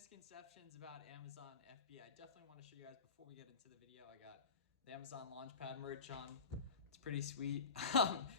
misconceptions about Amazon FBA. I definitely want to show you guys before we get into the video. I got the Amazon Launchpad merch on. It's pretty sweet.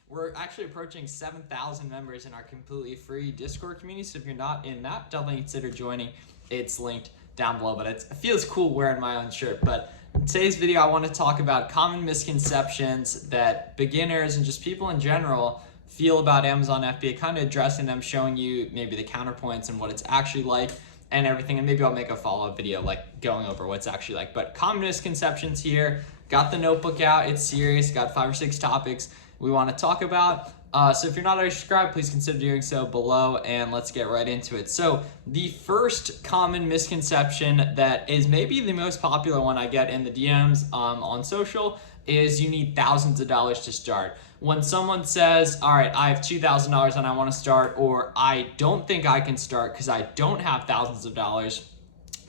We're actually approaching 7,000 members in our completely free Discord community. So if you're not in that, definitely consider joining. It's linked down below, but it feels cool wearing my own shirt. But in today's video, I want to talk about common misconceptions that beginners and just people in general feel about Amazon FBA, kind of addressing them, showing you maybe the counterpoints and what it's actually like and everything. And maybe I'll make a follow-up video like going over what it's actually like. But common misconceptions here. Got the notebook out. It's serious. Got 5 or 6 topics we want to talk about. So if you're not already subscribed, please consider doing so below, and let's get right into it. So the first common misconception that is maybe the most popular one I get in the DMs on social is you need thousands of dollars to start. When someone says, all right, I have $2,000 and I want to start, or I don't think I can start because I don't have thousands of dollars,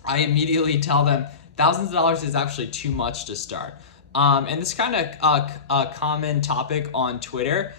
I immediately tell them thousands of dollars is actually too much to start. And this is kind of a common topic on Twitter,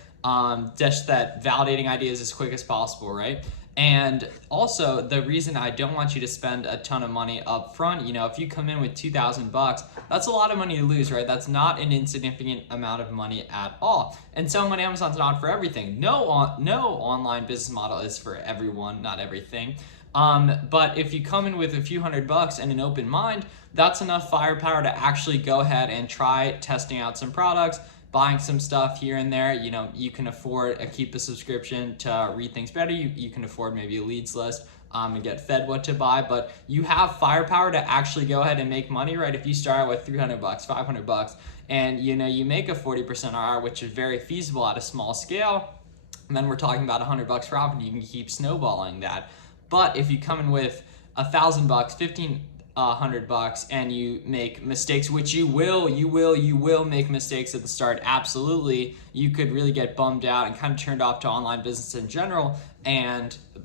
just that validating ideas as quick as possible, right? And also the reason I don't want you to spend a ton of money up front, if you come in with $2,000, that's a lot of money to lose, right? That's not an insignificant amount of money at all. And selling on Amazon's not for everything. No online business model is for everyone, not everything. But if you come in with a few $100 and an open mind, that's enough firepower to actually go ahead and try testing out some products, buying some stuff here and there. You can afford keep a subscription to read things better. You can afford maybe a leads list and get fed what to buy, but you have firepower to actually go ahead and make money, right? If you start out with $300, $500, and you make a 40% RR, which is very feasible at a small scale, and then we're talking about $100 profit, you can keep snowballing that. But if you come in with $1,000, $1,500, and you make mistakes, which you will make mistakes at the start, absolutely, you could really get bummed out and kind of turned off to online business in general.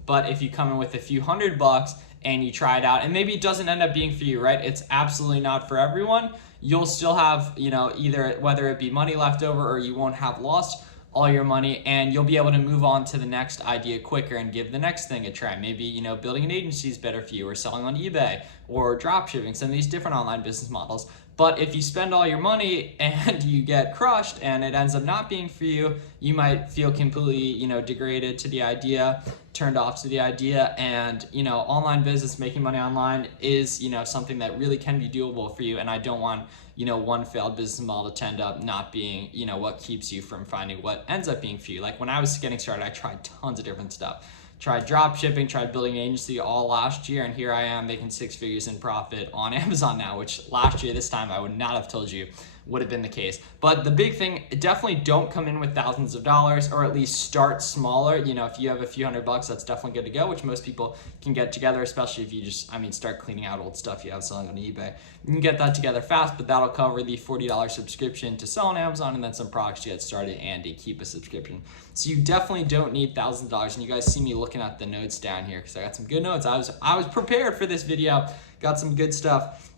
But if you come in with a few $100 and you try it out, and maybe it doesn't end up being for you, right? It's absolutely not for everyone. You'll still have, either whether it be money left over or you won't have lost all your money, and you'll be able to move on to the next idea quicker and give the next thing a try. Maybe, building an agency is better for you, or selling on eBay, or drop shipping, some of these different online business models. But if you spend all your money and you get crushed and it ends up not being for you, you might feel completely, degraded to the idea, turned off to the idea. And, online business, making money online is, something that really can be doable for you. And I don't want, one failed business model to end up not being, what keeps you from finding what ends up being for you. Like when I was getting started, I tried tons of different stuff. Tried drop shipping, tried building an agency all last year, and here I am making 6 figures in profit on Amazon now, which last year, this time, I would not have told you would have been the case. But the big thing, definitely don't come in with thousands of dollars, or at least start smaller. If you have a few $100, that's definitely good to go, which most people can get together, especially if you just, start cleaning out old stuff you have selling on eBay. You can get that together fast, but that'll cover the $40 subscription to sell on Amazon, and then some products to get started and to keep a subscription. So you definitely don't need thousands of dollars. And you guys see me looking at the notes down here because I got some good notes. I was prepared for this video, got some good stuff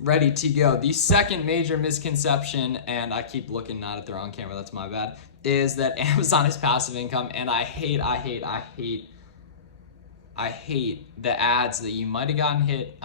ready to go. The second major misconception, and I keep looking not at the wrong camera, that's my bad, is that Amazon is passive income. And I hate the ads that you might have gotten hit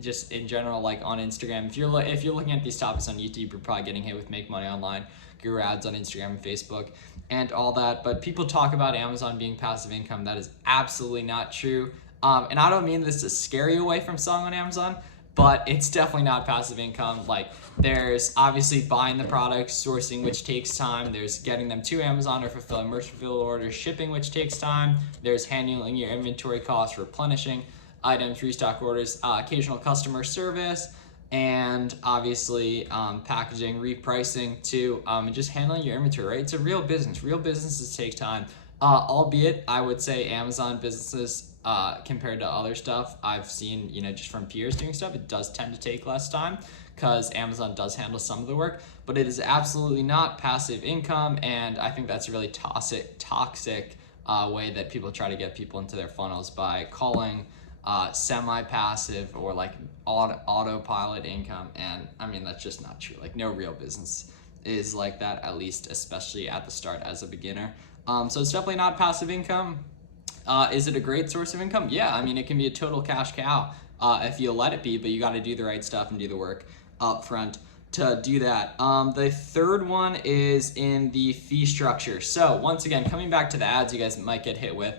just in general, like on Instagram. If you're looking at these topics on YouTube, you're probably getting hit with make money online, guru ads on Instagram and Facebook and all that. But people talk about Amazon being passive income. That is absolutely not true. And I don't mean this to scare you away from selling on Amazon, but it's definitely not passive income. Like there's obviously buying the products, sourcing, which takes time. There's getting them to Amazon or fulfilling merchant fulfilled orders, shipping, which takes time. There's handling your inventory costs, replenishing items, restock orders, occasional customer service, and obviously packaging, repricing too, and just handling your inventory, right? It's a real business. Real businesses take time. Albeit I would say Amazon businesses, compared to other stuff I've seen, just from peers doing stuff, it does tend to take less time because Amazon does handle some of the work, but it is absolutely not passive income. And I think that's a really toxic way that people try to get people into their funnels by calling semi-passive or like autopilot income. And that's just not true. Like no real business is like that, at least especially at the start as a beginner. So it's definitely not passive income. Is it a great source of income? Yeah, I mean, it can be a total cash cow if you let it be, but you got to do the right stuff and do the work up front to do that. The third one is in the fee structure. So once again, coming back to the ads you guys might get hit with,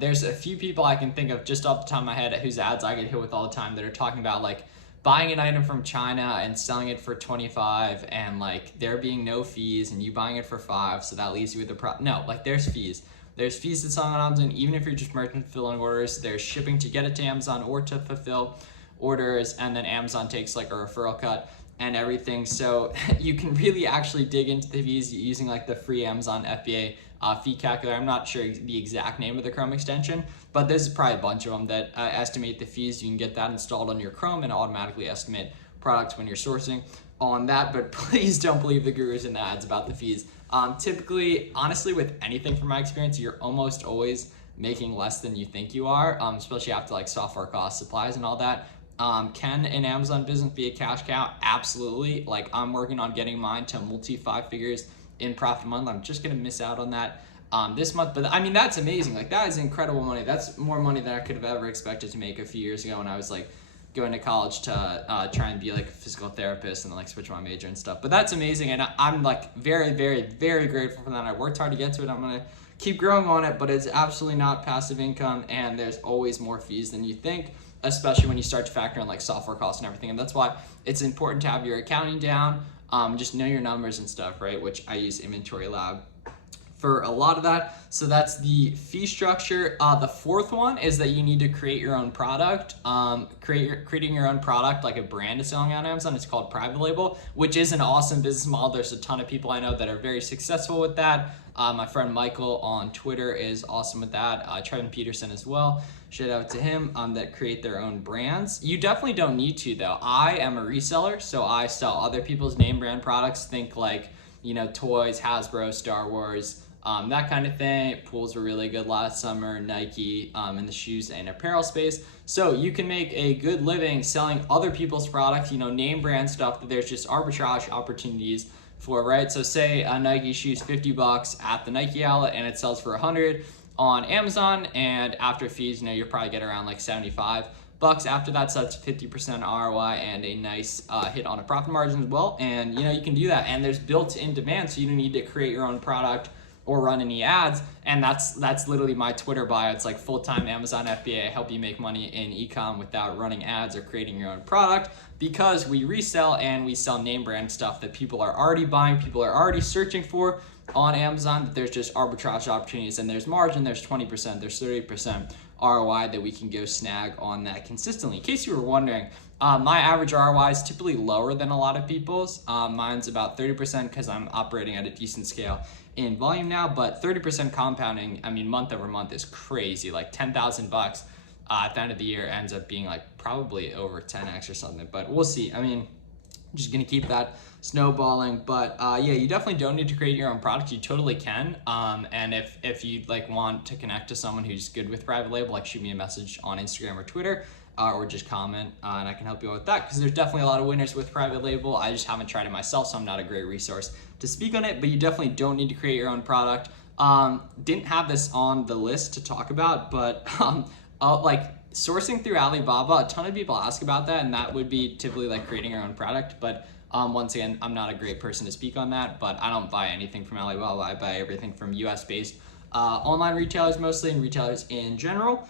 there's a few people I can think of just off the top of my head whose ads I get hit with all the time that are talking about like buying an item from China and selling it for 25 and like there being no fees and you buying it for 5, so that leaves you with the no, like there's fees. There's fees to selling on Amazon, even if you're just merchant fulfilling orders. There's shipping to get it to Amazon or to fulfill orders, and then Amazon takes like a referral cut and everything. So you can really actually dig into the fees using like the free Amazon FBA fee calculator. I'm not sure the exact name of the Chrome extension, but there's probably a bunch of them that estimate the fees. You can get that installed on your Chrome and automatically estimate products when you're sourcing on that. But please don't believe the gurus in the ads about the fees. Typically, honestly, with anything from my experience, you're almost always making less than you think you are, especially after like software costs, supplies, and all that. Can an Amazon business be a cash cow? Absolutely. Like I'm working on getting mine to multi 5 figures in profit a month. I'm just gonna miss out on that this month, but I mean that's amazing. Like that is incredible money. That's more money than I could have ever expected to make a few years ago when I was like going to college to try and be like a physical therapist and like switch my major and stuff. But that's amazing, and I'm like very, very, very grateful for that. I worked hard to get to it. I'm gonna keep growing on it, but it's absolutely not passive income, and there's always more fees than you think, especially when you start to factor in like software costs and everything. And that's why it's important to have your accounting down, just know your numbers and stuff, right? Which I use Inventory Lab for a lot of that. So that's the fee structure. The fourth one is that you need to create your own product. Creating your own product, like a brand is selling on Amazon, it's called private label, which is an awesome business model. There's a ton of people I know that are very successful with that. My friend Michael on Twitter is awesome with that. Trevin Peterson as well. Shout out to him that create their own brands. You definitely don't need to though. I am a reseller, so I sell other people's name brand products. Think like, you know, toys, Hasbro, Star Wars, that kind of thing. Pools were really good last summer, Nike, in the shoes and apparel space. So you can make a good living selling other people's products, you know, name brand stuff that there's just arbitrage opportunities for, right? So say a Nike shoe's $50 at the Nike outlet and it sells for 100 on Amazon, and after fees, you know, you'll probably get around like 75 bucks after that. So that's 50% ROI and a nice hit on a profit margin as well. And you know, you can do that, and there's built-in demand, so you don't need to create your own product or run any ads. And that's literally my Twitter bio. It's like full-time Amazon FBA. I help you make money in e-com without running ads or creating your own product, because we resell and we sell name brand stuff that people are already buying, people are already searching for on Amazon, that there's just arbitrage opportunities, and there's margin, there's 20%, there's 30% ROI that we can go snag on that consistently. In case you were wondering, my average ROI is typically lower than a lot of people's. Mine's about 30% because I'm operating at a decent scale in volume now, but 30% compounding, I mean, month over month is crazy. Like 10,000 bucks at the end of the year ends up being like probably over 10x or something, but we'll see. I mean, I'm just gonna keep that snowballing, but yeah, you definitely don't need to create your own product. You totally can, and if you like want to connect to someone who's good with private label, like shoot me a message on Instagram or Twitter, or just comment, and I can help you out with that, because there's definitely a lot of winners with private label. I just haven't tried it myself, so I'm not a great resource to speak on it, but you definitely don't need to create your own product. Didn't have this on the list to talk about, but like sourcing through Alibaba, a ton of people ask about that, and that would be typically like creating your own product. But once again, I'm not a great person to speak on that, but I don't buy anything from Alibaba. I buy everything from US based online retailers mostly, and retailers in general.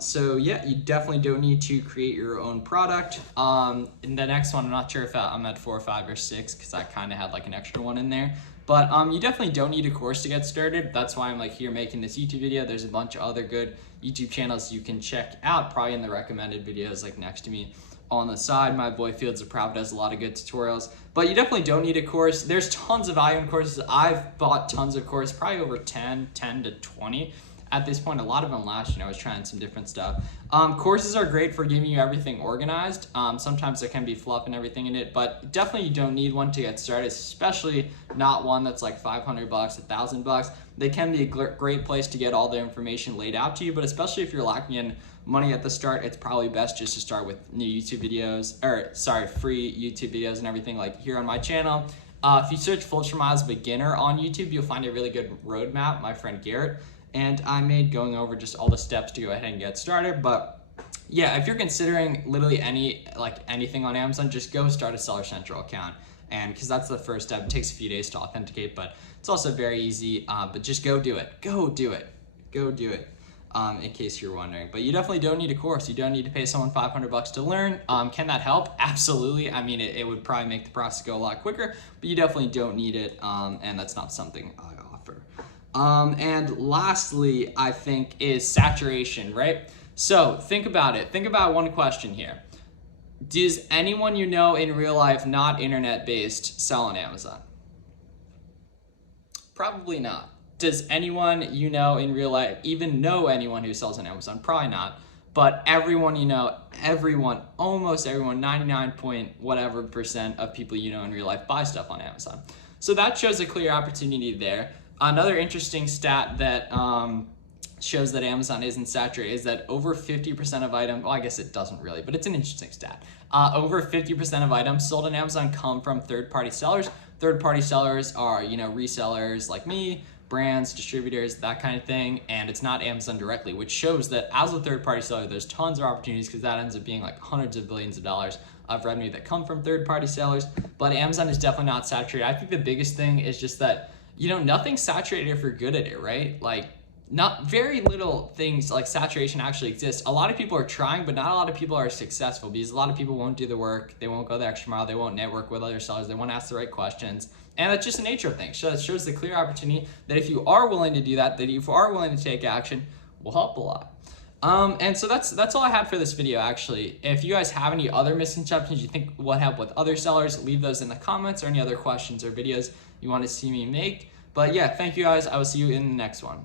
So yeah, you definitely don't need to create your own product. And the next one, I'm not sure if I'm at 4 or 5 or 6, because I kind of had like an extra one in there. But you definitely don't need a course to get started. That's why I'm like here making this YouTube video. There's a bunch of other good YouTube channels you can check out, probably in the recommended videos like next to me on the side. My boy Fields of Profit has a lot of good tutorials, but you definitely don't need a course. There's tons of value in courses. I've bought tons of courses, probably over 10 to 20 at this point. A lot of them last year. I was trying some different stuff. Courses are great for giving you everything organized. Sometimes there can be fluff and everything in it, but definitely you don't need one to get started, especially not one that's like 500 bucks, 1,000 bucks. They can be a great place to get all the information laid out to you, but especially if you're lacking in money at the start, it's probably best just to start with new YouTube videos, free YouTube videos and everything, like here on my channel. If you search Fulcher Miles Beginner on YouTube, you'll find a really good roadmap. My friend Garrett and I made going over just all the steps to go ahead and get started. But yeah, if you're considering literally anything on Amazon, just go start a Seller Central account. And because that's the first step. It takes a few days to authenticate, but it's also very easy. But just go do it. Go do it. Go do it. In case you're wondering. But you definitely don't need a course. You don't need to pay someone $500 to learn. Can that help? Absolutely. I mean, it would probably make the process go a lot quicker, but you definitely don't need it. And that's not something I offer. And lastly, I think is saturation, right? So think about it. Think about one question here. Does anyone you know in real life, not internet-based, sell on Amazon? Probably not. Does anyone you know in real life even know anyone who sells on Amazon? Probably not. But everyone you know, almost everyone, 99 point whatever percent of people you know in real life buy stuff on Amazon. So that shows a clear opportunity there. Another interesting stat that shows that Amazon isn't saturated is that over 50% of items, well, I guess it doesn't really, but it's an interesting stat. Over 50% of items sold on Amazon come from third-party sellers. Third-party sellers are, resellers like me, brands, distributors, that kind of thing, and it's not Amazon directly, which shows that as a third-party seller, there's tons of opportunities because that ends up being like hundreds of billions of dollars of revenue that come from third-party sellers. But Amazon is definitely not saturated. I think the biggest thing is just that, nothing's saturated if you're good at it, right? Like, not very little things like saturation actually exists. A lot of people are trying, but not a lot of people are successful because a lot of people won't do the work. They won't go the extra mile. They won't network with other sellers. They won't ask the right questions. And that's just the nature of things. So it shows the clear opportunity that if you are willing to do that if you are willing to take action, will help a lot. And so that's all I had for this video, actually. If you guys have any other misconceptions you think will help with other sellers, leave those in the comments, or any other questions or videos you want to see me make. But yeah, thank you guys. I will see you in the next one.